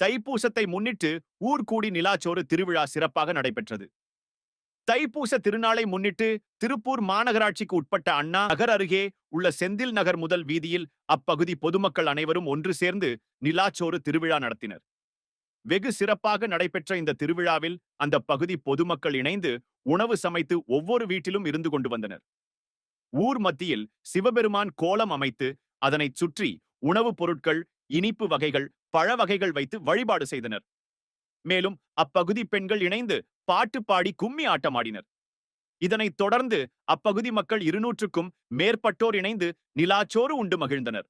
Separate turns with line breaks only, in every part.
தைப்பூசத்தை முன்னிட்டு ஊர்கூடி நிலாச்சோறு திருவிழா சிறப்பாக நடைபெற்றது. தைப்பூச திருநாளை முன்னிட்டு திருப்பூர் மாநகராட்சிக்கு உட்பட்ட அண்ணா நகர் அருகே உள்ள செந்தில் நகர் முதல் வீதியில் அப்பகுதி பொதுமக்கள் அனைவரும் ஒன்று சேர்ந்து நிலாச்சோறு திருவிழா நடத்தினர். வெகு சிறப்பாக நடைபெற்ற இந்த திருவிழாவில் அந்த பகுதி பொதுமக்கள் இணைந்து உணவு சமைத்து ஒவ்வொரு வீட்டிலும் இருந்து கொண்டு வந்தனர். ஊர் மத்தியில் சிவபெருமான் கோலம் அமைத்து அதனைச் சுற்றி உணவுப் பொருட்கள் இனிப்பு வகைகள் பழ வகைகள் வைத்து வழிபாடு செய்தனர். மேலும் அப்பகுதி பெண்கள் இணைந்து பாட்டு பாடி கும்மி ஆட்டமாடினர் இதனைத் தொடர்ந்து அப்பகுதி மக்கள் இருநூற்றுக்கும் மேற்பட்டோர் இணைந்து நிலாச்சோறு உண்டு மகிழ்ந்தனர்.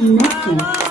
Nothing.